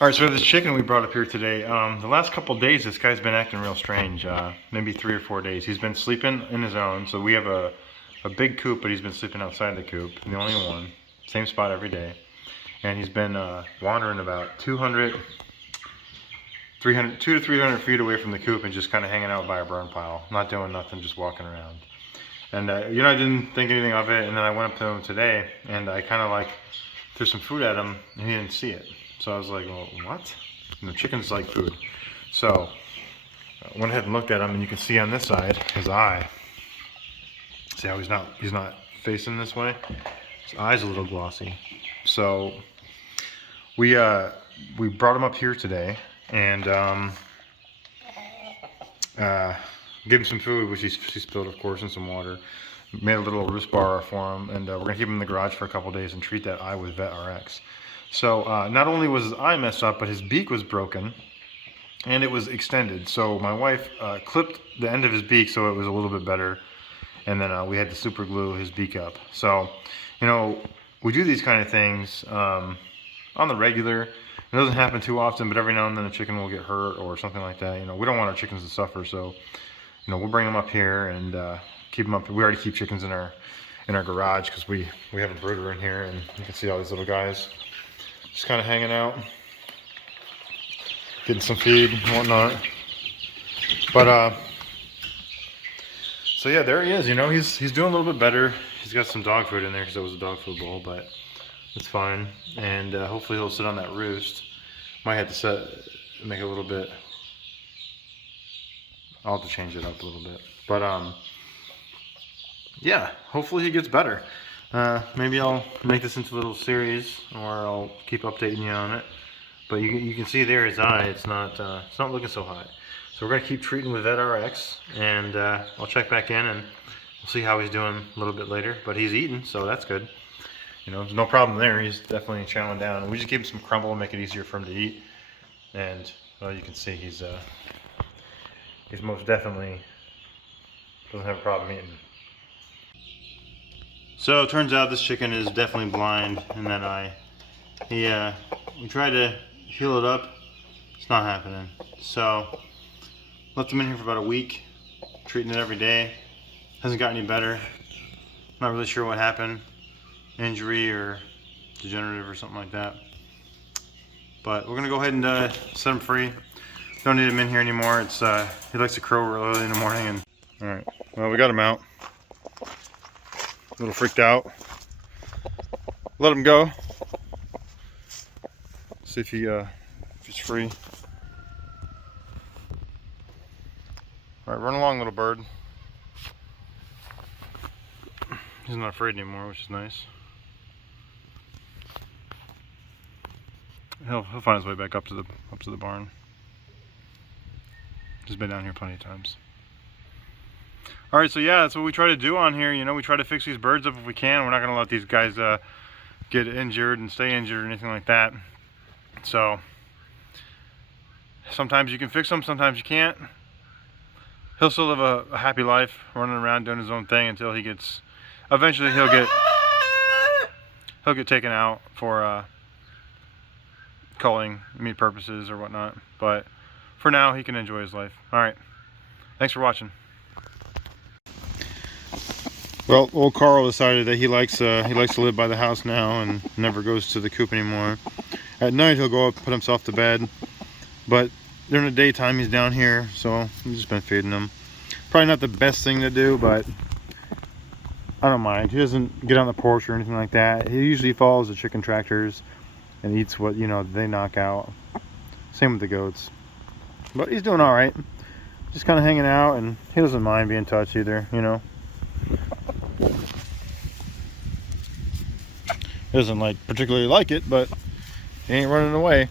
All right, so we have this chicken we brought up here today. The last couple days, this guy's been acting real strange. Maybe 3 or 4 days. He's been sleeping in his own. So we have a big coop, but he's been sleeping outside the coop. The only one. Same spot every day. And he's been wandering about 200 to 300 feet away from the coop and just kind of hanging out by a burn pile. Not doing nothing, just walking around. And, I didn't think anything of it. And then I went up to him today and I kind of like threw some food at him and he didn't see it. So I was like, well, what? Chickens like food. So I went ahead and looked at him, and you can see on this side his eye. See how he's not facing this way? His eye's a little glossy. So we brought him up here today and gave him some food, which he spilled, of course, and some water. Made a little roost bar for him, and we're gonna keep him in the garage for a couple days and treat that eye with Vet RX. So not only was his eye messed up, but his beak was broken and it was extended. So my wife clipped the end of his beak so it was a little bit better. And then we had to super glue his beak up. So, we do these kind of things on the regular. It doesn't happen too often, but every now and then a chicken will get hurt or something like that. We don't want our chickens to suffer. So, we'll bring them up here and keep them up. We already keep chickens in our garage because we have a brooder in here, and you can see all these little guys. Just kind of hanging out, getting some feed and whatnot. But so yeah, there he is. He's doing a little bit better. He's got some dog food in there because that was a dog food bowl, but it's fine. And hopefully he'll sit on that roost. Might have to make it a little bit. I'll have to change it up a little bit. But yeah, hopefully he gets better. Maybe I'll make this into a little series, or I'll keep updating you on it. But you can see there his eye, it's not looking so hot. So we're gonna keep treating with Vet RX, and I'll check back in and we'll see how he's doing a little bit later. But he's eating, so that's good. There's no problem there. He's definitely chowing down. And we just give him some crumble and make it easier for him to eat. And well, you can see he's most definitely doesn't have a problem eating. So it turns out this chicken is definitely blind in that eye. We tried to heal it up. It's not happening. So left him in here for about a week, treating it every day. Hasn't got any better. Not really sure what happened. Injury or degenerative or something like that. But we're gonna go ahead and set him free. Don't need him in here anymore. He likes to crow early in the morning. And all right, well, we got him out. A little freaked out. Let him go. See if he's free. All right, run along, little bird. He's not afraid anymore, which is nice. He'll find his way back up to the barn. He's been down here plenty of times. All right, so yeah, that's what we try to do on here. We try to fix these birds up if we can. We're not gonna let these guys get injured and stay injured or anything like that. So sometimes you can fix them, sometimes you can't. He'll still live a happy life, running around doing his own thing until eventually he'll get taken out for culling, meat purposes or whatnot. But for now, he can enjoy his life. All right, thanks for watching. Well, old Carl decided that he likes to live by the house now and never goes to the coop anymore. At night he'll go up, put himself to bed, but during the daytime he's down here, so we've just been feeding him. Probably not the best thing to do, but I don't mind. He doesn't get on the porch or anything like that. He usually follows the chicken tractors and eats what they knock out. Same with the goats. But he's doing all right. Just kind of hanging out, and he doesn't mind being touched either. He doesn't particularly like it, but he ain't running away.